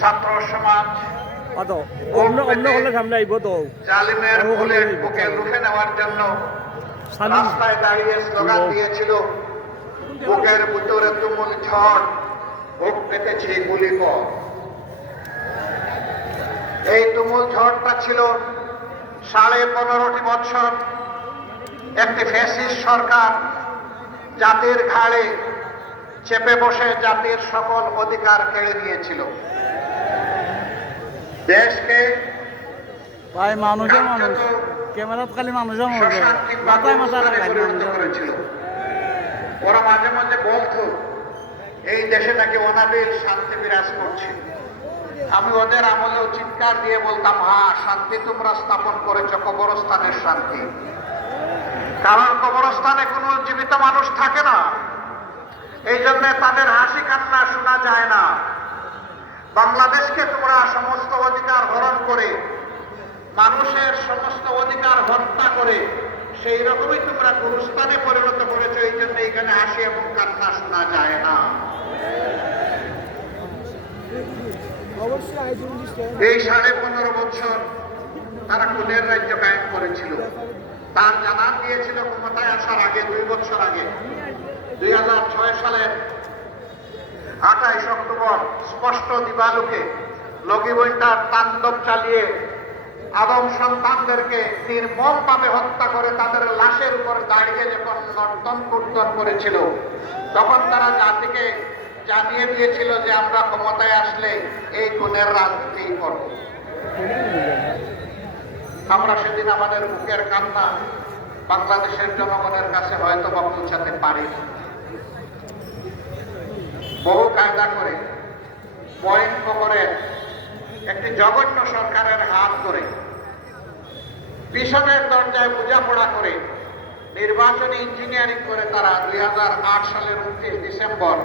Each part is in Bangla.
ছাত্র সমাজ জালিমের বুলেট বুকে লুফে নেওয়ার জন্য রাস্তায় দাঁড়িয়ে স্লোগান দিয়েছিল, বুকের ভিতরে তুমুল ঝড়, বুক পেতেছে গুলি পথ। এই তুমুল ঝড়টা ছিল 15.5 বছর একটি ফ্যাসিস্ট সরকার জাতির ঘাড়ে চেপে বসে জাতির সকল অধিকার কেড়ে নিয়েছিল। দেশকে করেছিল। ওরা মাঝে মাঝে বলতো এই দেশে নাকি অনাবিল শান্তি বিরাজ করছে। আমি ওদের আমলেও চিৎকার দিয়ে বলতাম, হ্যাঁ, শান্তি তোমরা স্থাপন করেছো, কবরস্থানের শান্তি। কারণ কবরস্থানে কোনো জীবিত মানুষ থাকে না, এই জন্য তাদের হাসি কান্না শোনা যায় না। বাংলাদেশকে তোমরা সমস্ত অধিকার হরণ করে, মানুষের সমস্ত অধিকার হত্যা করে সেই রকমই তোমরা গুরুস্থানে পরিণত করেছো, এই জন্য এখানে হাসি এবং কান্না শোনা যায় না। এই 15.5 বছর তারা খুনের রাজ্য কায়েম করেছিল। তার জানান দিয়েছিল ক্ষমতায় আসার আগে, 2 বছর আগে 2006 সালের 28 অক্টোবর স্পষ্ট দিবালোকে লগিবইন্টার তাণ্ডব চালিয়ে আদম সন্তানদেরকে নির্মমভাবে হত্যা করে তাদের লাশের উপর দাঁড়িয়ে যখন নর্তন কীর্তন করেছিল, তখন তারা জাতিকে জানিয়ে দিয়েছিল যে আমরা ক্ষমতায় আসলে এই খুনের রাজনীতি করব। আমরা সেদিন আমাদের বুকের কান্না বাংলাদেশের জনগণের কাছে হয়তো বা পৌঁছাতে পারি। বহু কায়দা করে পয়েন্ট করে একটি জঘন্য সরকারের হাত করে পিছনের দরজায় বোঝাপড়া করে নির্বাচনী ইঞ্জিনিয়ারিং করে তারা 2008 সালের 29 ডিসেম্বর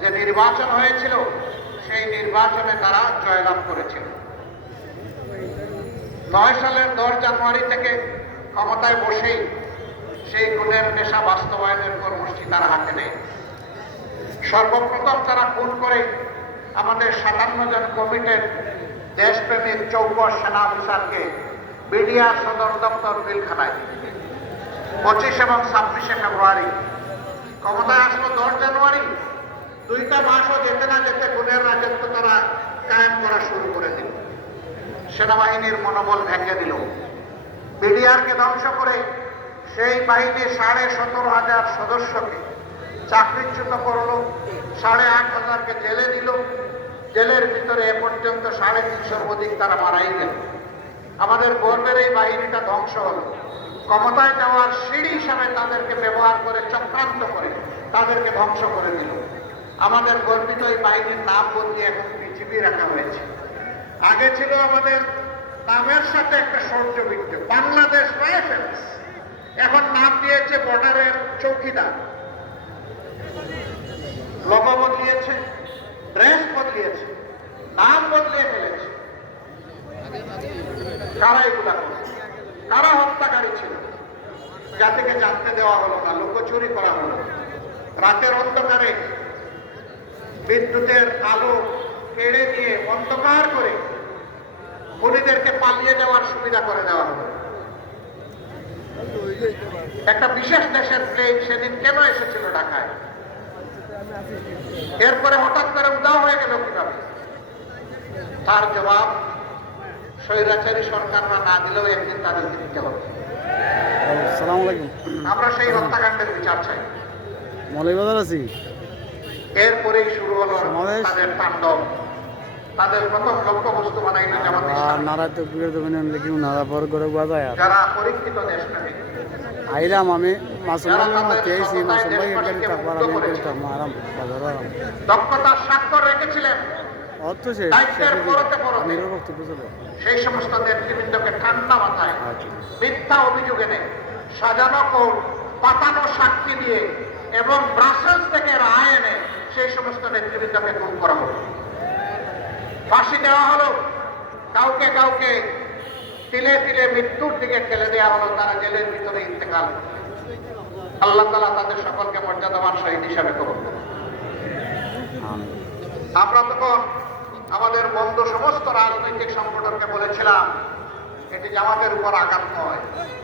যে নির্বাচন হয়েছিল সেই নির্বাচনে তারা জয়লাভ করেছিল। 9 সালের 10 জানুয়ারি থেকে ক্ষমতায় বসেই সেই খুনের নেশা বাস্তবায়নের কর্মসূচি তারা হাতে নেয়। সর্বপ্রথম তারা খুন করে আমাদের 57 জন কমিটেড দেশপ্রেমিক চৌকস সেনা অফিসারকে বিডিআর সদর দপ্তর পিলখানায় 25 এবং 26 ফেব্রুয়ারি। ক্ষমতায় আসলো 10 জানুয়ারি। 2টা মাসও যেতে না যেতে খুনের রাজত্ব তারা কায়েম করা শুরু করে দিল। সেনাবাহিনীর মনোবল ভেঙে দিল। বিডিআরকে ধ্বংস করে সেই বাহিনীর 17,500 সদস্যকে চাকরিচ্যুত করলো, 8,500কে জেলে দিল। জেলের ভিতরে এ পর্যন্ত 350 অধিক তারা মারাই গেল। আমাদের গর্বের এই বাহিনীটা ধ্বংস হলো। ক্ষমতায় যাওয়ার সিঁড়ি হিসাবে তাদেরকে ব্যবহার করে চক্রান্ত করে তাদেরকে ধ্বংস করে দিল। আমাদের গর্বিত এই বাহিনীর নাম বদলিয়ে এখন বিজিবি রাখা হয়েছে। আগে ছিল আমাদের নামের সাথে একটা শৌর্যবৃত্ত, বাংলাদেশ রাইফেলস। এখন নাম দিয়েছে বর্ডারের চৌকিদার। লোগো বদলিয়েছে, ড্রেস বদলিয়েছে, নাম বদলিয়ে ফেলেছে। কারা এগুলা করেছে? কারা হত্যাকারী ছিল? জাতিকে জানতে দেওয়া হলো না, লুকোচুরি করা হলো। রাতের অন্ধকারে বিদ্যুতের আলো কেড়ে দিয়ে অন্ধকার করে খুনিদেরকে পালিয়ে যাওয়ার সুবিধা করে দেওয়া হলো। একটা বিশেষ দেশের প্লেন সেদিন কেন এসেছিল ঢাকায়? এরপরে হঠাৎ করে উধাও হয়ে গেল কিভাবে? তার জবাব স্বৈরাচারী সরকাররা না দিলেও একদিন তাদেরকে দিতে হবে। আমরা সেই হত্যাকাণ্ডের বিচার চাই। এরপরেই শুরু হলো তাদের তাণ্ডব। তাদের প্রথম লক্ষ্যবস্তু বানাইল জামাত ইসলামী, যারা পরীক্ষিত দেশপ্রেমিক। দক্ষতার স্বাক্ষর রেখেছিলেন, সেই সমস্ত নেতৃবৃন্দকে ঠান্ডা মাথায় মিথ্যা অভিযোগ এনে সাজানো কোর্ট, পাতানো সাক্ষী দিয়ে এবং ব্রাসেলস থেকে রায় এনে সেই সমস্ত নেতৃবৃন্দকে খুন করা হলো, ফাঁসি দেওয়া হলো। কাউকে কাউকে তিলে তিলে মৃত্যুর দিকে ঠেলে দেওয়া হলো, তারা জেলের ভিতরে ইন্তেকাল। আল্লাহ তাআলা তাদের সকলকে মর্যাদাবান শহীদ হিসাবে কবুল করুন। আমরা তখন আমাদের বন্ধু সমস্ত রাজনৈতিক সংগঠনকে বলেছিলাম, এটি জামাতের উপর আঘাত নয়,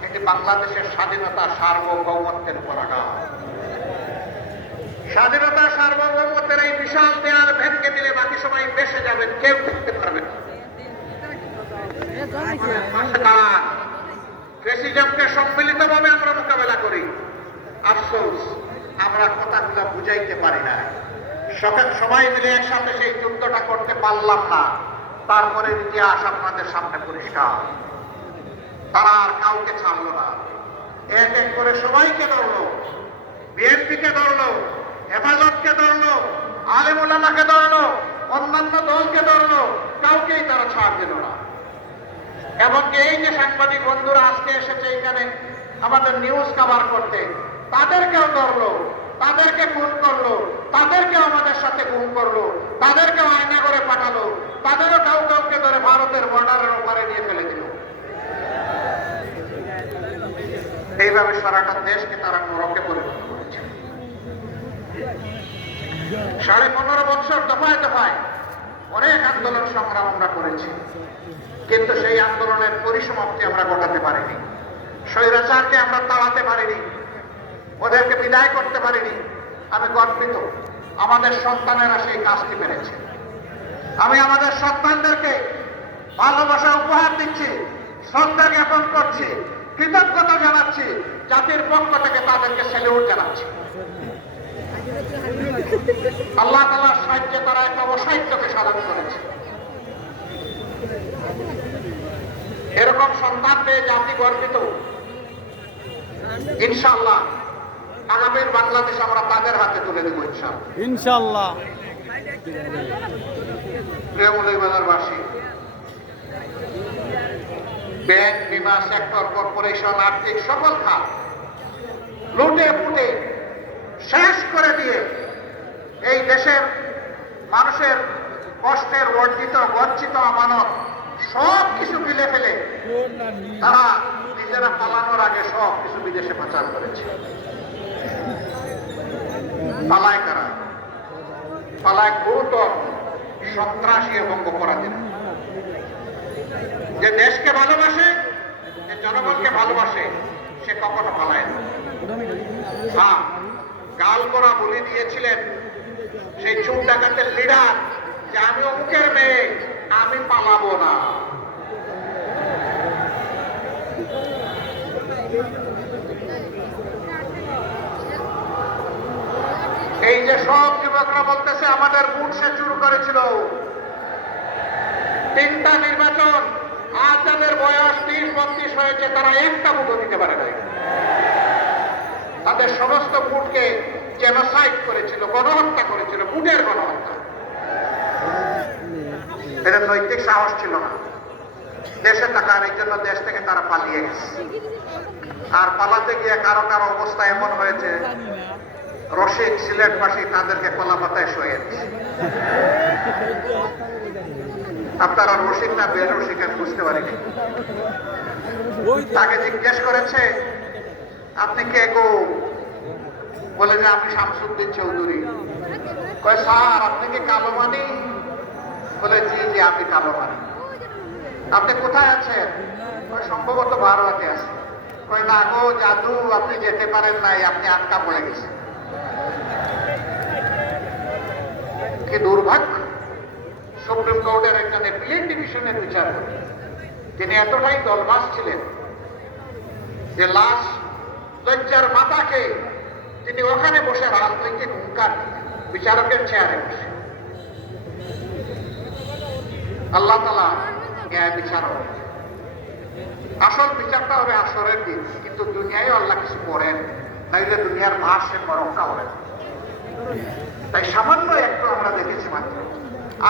এটি বাংলাদেশের স্বাধীনতা সার্বভৌমত্বের উপর আঘাত। স্বাধীনতা সার্বভৌমত্বের এই বিশাল দেয়াল ভেঙে দিলে বাকি সবাই বেসে যাবেন, কেউ ঢুকতে পারবে না। ফ্যাসিজমকে সম্মিলিতভাবে আমরা মোকাবেলা করি। আফসোস আমরা কথাগুলো বুঝাইতে পারি না। সবাই মিলে একসাথে সেই যুদ্ধটা করতে পারলাম না। তারপরে ইতিহাস আপনাদের সামনে পরিষ্কার। তারা আর কাউকে ছাড়লো না, এক এক করে সবাইকে ধরলো, বিএনপিকে ধরলো, হেফাজতকে ধরলো, আলেম ওলামাকে ধরলো, অন্যান্য দলকে ধরলো, কাউকেই তারা ছাড় দিল না। এবং এই যে সাংবাদিক বন্ধুরা আজকে এসেছে এখানে আমাদের নিউজ কভার করতে, তাদেরকেও ধরলো, তাদেরকে খুন করলো, তাদেরকেও আমাদের সাথে খুন করলো, তাদেরকেও আয়না করে পাঠালো, তাদেরও কাউকে ধরে ভারতের বর্ডারের ওপারে নিয়ে ফেলে দিল। এইভাবে সারাটা দেশকে তারা নরকে পরিণত করেছে। 15.5 বছর দফায় দফায় অনেক আন্দোলন সংগ্রাম আমরা করেছি, কিন্তু সেই আন্দোলনের পরিসমাপ্তি আমরা ঘটাতে পারিনি। স্বৈরাচারকে আমরা তাড়াতে পারিনি, ওদেরকে বিদায় করতে পারিনি। আমি গর্বিত আমাদের সন্তানেরা সেই কাজটি পেরেছে। আমি আমাদের সন্তানদেরকে ভালোবাসা উপহার দিচ্ছি, শ্রদ্ধা জ্ঞাপন করছি, কৃতজ্ঞতা জানাচ্ছি, জাতির পক্ষ থেকে তাদেরকে স্যালুট জানাচ্ছি। আল্লাহ তাআলার সাহায্যে তারা একটা অসাহিত্যকে সাধন করেছে। এরকম সন্তান পেয়ে জাতি গর্বিত। ইনশাআল্লাহ আগামীর বাংলাদেশ আমরা তাদের হাতে তুলে দেব ইনশাআল্লাহ। প্রিয় মৌলভীবাজারবাসী, ব্যাংক, বিমা সেক্টর, কর্পোরেশন, আর্থিক সকল খাত লুটে পুটে শেষ করে দিয়ে এই দেশের মানুষের কষ্টের অর্জিত গচ্ছিত আমানত সব কিছু গিলে ফেলে তারা নিজেরা পালানোর আগে সব কিছু বিদেশে পাচার করেছে। পালায় কারা? পালায় গুরুতর সন্ত্রাসী এবং অপরাধীরা। যে দেশকে ভালোবাসে, যে জনগণকে ভালোবাসে, সে কখনো পালায় না। হ্যাঁ, গাল করা বলে দিয়েছিলেন সেই চুর ডাকাতের লিডার যে আমি অমুকের মেয়ে, আমি পালাবো না। এই যে সব যুবকরা বলতেছে আমাদের ভোট সে চুর করেছিল, 3টা নির্বাচন, আজ যাদের বয়স 30-32 হয়েছে তারা একটা ভোটও দিতে পারে নাই। তাদের সমস্ত ভোটকে জেনোসাইড করেছিল, গণহত্যা করেছিল, ভোটের গণহত্যা। এদের নৈতিক সাহস ছিল না দেশে থাকার, এই জন্য দেশ থেকে তারা পালিয়ে গেছে। আর পালাতে গিয়ে কারো কারো অবস্থা এমন হয়েছে, রশিদ সিলেটবাসী তাদেরকে কলা পাতায় শুয়ে দিচ্ছে। আপনারা রশিদ না বের রশিদ বুঝতে পারিনি। তাকে জিজ্ঞেস করেছে আপনি কে গো? বলে যে আমি শামসুদ্দিন চৌধুরী। কয় স্যার আপনি কি কালো মানি? বলে জি জি আমি কালো মানি। আপনি কোথায় আছেন? সম্ভবত ভারতে আছে। কয় না গো জাদু, আপনি যেতে পারেন নাই, আপনি আটকা পড়ে গেছেন। কি দুর্ভাগ্য! সুপ্রিম কোর্টের একজন এপিলেট ডিভিশনের বিচারপতি, তিনি এতটাই দলবাস ছিলেন যে লাশ লজ্জার মাতাকে তিনি ওখানে বসে রাজনৈতিক হুঙ্কার বিচারকের চেয়ারে বসে। আল্লাহ তাআলা ন্যায় বিচারক। আসল বিচারটা হবে আসরের দিন, কিন্তু দুনিয়ায় আল্লাহ কিছু করেন, নাইলে দুনিয়ার মাস সে রক্ষা হবে। তাই সামান্য একটু আমরা দেখেছি মাত্র,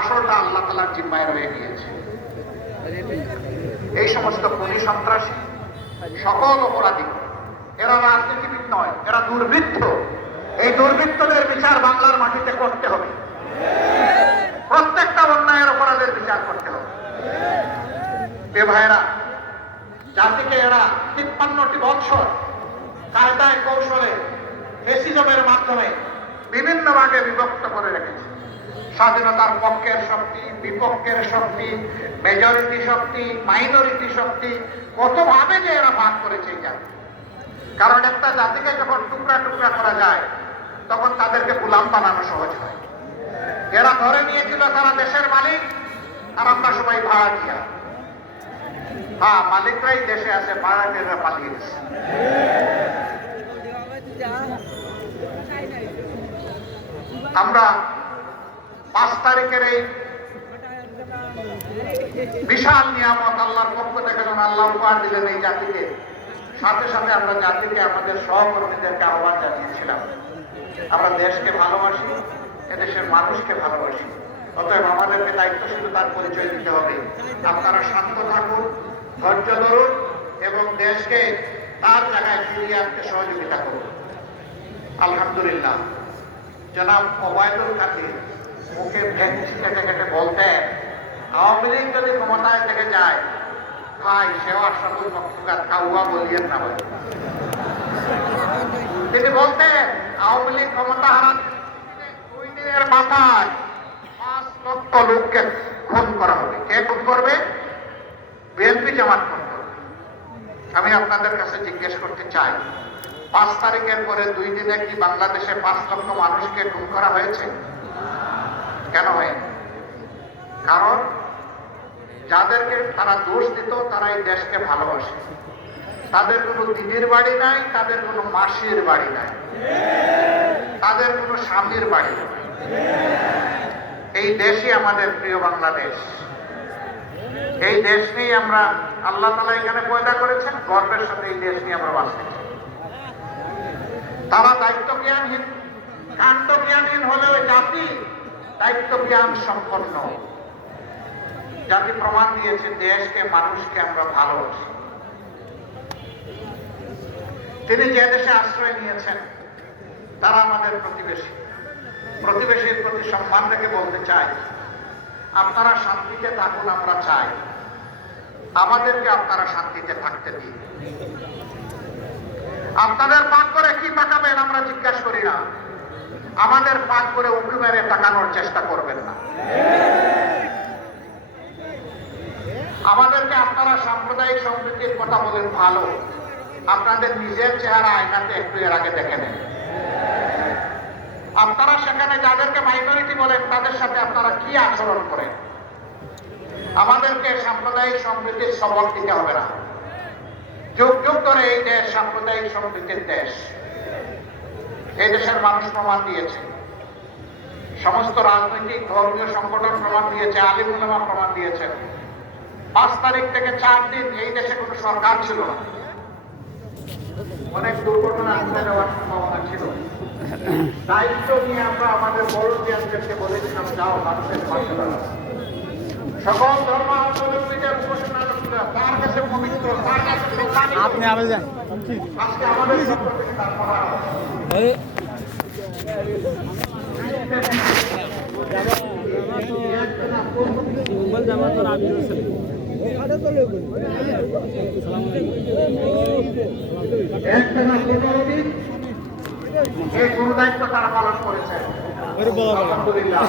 আসলটা আল্লাহ তাআলার জিম্মায় রয়ে গিয়েছে। এই সমস্ত খুনি সন্ত্রাসী সকল অপরাধী, এরা রাজনীতিবিদ নয়, এরা দুর্বৃত্ত। এই দুর্বৃত্তদের বিচার বাংলার মাটিতে করতে হবে। প্রত্যেকটা অন্যায়ের অপরাধের বিচার করতে হবে। এ ভাইয়েরা, জাতিকে এরা 53টি বছর কায়দায় কৌশলে ফ্যাসিজমের মাধ্যমে বিভিন্ন ভাগে বিভক্ত করে রেখেছে। স্বাধীনতার পক্ষের শক্তি, বিপক্ষের শক্তি, মেজরিটি শক্তি, মাইনরিটি শক্তি, কতভাবে যে এরা ভাগ করেছে এই জাতি। কারণ একটা জাতিকে যখন টুকরা টুকরা করা যায় তখন তাদেরকে গোলাম বানানো সহজ হয়। এরা ধরে নিয়েছিল তারা দেশের মালিক আর আমরা সবাই ভাড়াটিয়া। হ্যাঁ, মালিকরাই দেশে আছে, ভাড়াটিয়ারা পালিয়ে গেছে। আমরা 5 তারিখের এই বিশাল নিয়ামত আল্লাহর পক্ষ থেকে যখন আল্লাহ উপহার দিলেন এই জাতিকে, সাথে সাথে আমরা জাতিকে আমাদের সহকর্মীদেরকে আহ্বান জানিয়েছিলাম, আমরা দেশকে ভালোবাসি, এদেশের মানুষকে ভালোবাসি, অতএব আমাদেরকে দায়িত্বশীলতার পরিচয় দিতে হবে। আপনারা শান্ত থাকুন, ধৈর্য ধরুন এবং দেশকে তার জায়গায় ফিরিয়ে আনতে সহযোগিতা করুন। আলহামদুলিল্লাহ, জনাব ওবায়দুল কাদের মুখে ভেঙচি কেটে কেটে বলতেন, আওয়ামী লীগ যদি ক্ষমতায় থেকে যায়, ভাই সেও আশরাফুল মখলুকাত কাউয়া বলিয়েন না ভাই। তিনি বলতেন আওয়ামী লীগ ক্ষমতা হারাতে 2 দিনের মাথায় 5 লক্ষ লোককে খুন করা হবে। কে খুন করবে? বিএনপি জামাত খুন করবে। আমি আপনাদের কাছে জিজ্ঞেস করতে চাই, 5 তারিখের পরে 2 দিনে কি বাংলাদেশে 5 লক্ষ মানুষকে খুন করা হয়েছে? কেন হয়নি? কারণ যাদেরকে তারা দোষ দিত তারা এই দেশকে ভালোবাসে। তাদের কোনো দিদির বাড়ি নাই, তাদের কোনো মাসির বাড়ি নাই, তাদের কোনো স্বামীর বাড়ি নাই। এই দেশই আমাদের প্রিয় বাংলাদেশ। এই দেশ নিয়ে আমরা, আল্লাহ তাআলা এখানে পয়দা করেছেন, গর্বের সাথে এই দেশ নিয়ে আমরা বাঁচতে চাই। তারা দায়িত্ব জ্ঞানহীন, কাণ্ড জ্ঞানহীন হলেও জাতি দায়িত্ব জ্ঞান সম্পন্ন। জাতি প্রমাণ দিয়েছে দেশকে, মানুষকে আমরা ভালোবাসি। তিনি যে দেশে আশ্রয় নিয়েছেন তারা আমাদের প্রতিবেশী। প্রতিবেশীর প্রতি সম্মান রেখে বলতে চাই, আপনারা শান্তিতে থাকুন, আমরা চাই। আমাদেরকে আপনারা শান্তিতে থাকতে দিন। আপনাদের পাক করে কি তাকাবেন আমরা জিজ্ঞাসা করি না, আমাদের পাক করে উঁকি মেরে তাকানোর চেষ্টা করবেন না। আমাদেরকে আপনারা সাম্প্রদায়িক সম্প্রীতির কথা বলেন, ভালো, আপনাদের নিজের চেহারা আয়নাতে একটু এর আগে দেখে নেন। আপনারা সেখানে যাদেরকে মাইনরিটি বলেন তাদের সাথে আপনারা কি আচরণ করেন। আমাদেরকে সাম্প্রদায়িক সম্প্রীতির সবক দিতে হবে না। যুগ যুগ ধরে এই দেশ সাম্প্রদায়িক সম্প্রীতির দেশ। এই দেশের মানুষ প্রমাণ দিয়েছে, সমস্ত রাজনৈতিক ধর্মীয় সংগঠন প্রমাণ দিয়েছে, আলিম উলামা প্রমাণ দিয়েছেন। 5 তারিখ থেকে 4 দিন এই দেশে কোনো সরকার ছিল না, অনেক দুর্ঘটনা ঘটে যাওয়ার সম্ভাবনা ছিল। দায়িত্ব নিয়ে আমরা আমাদের বড়দেরকে বলেছিলাম, যাও মানুষের পাশে দাঁড়াও। সকল ধর্মাবলম্বীদের ঘোষণা ছিল তার কাছে পবিত্র, তার কাছে আপনি আগে যান। আজকে আমাদের পক্ষ থেকে তার করা এই গুরু দায়িত্ব তারা পালন করেছে। আলহামদুলিল্লাহ।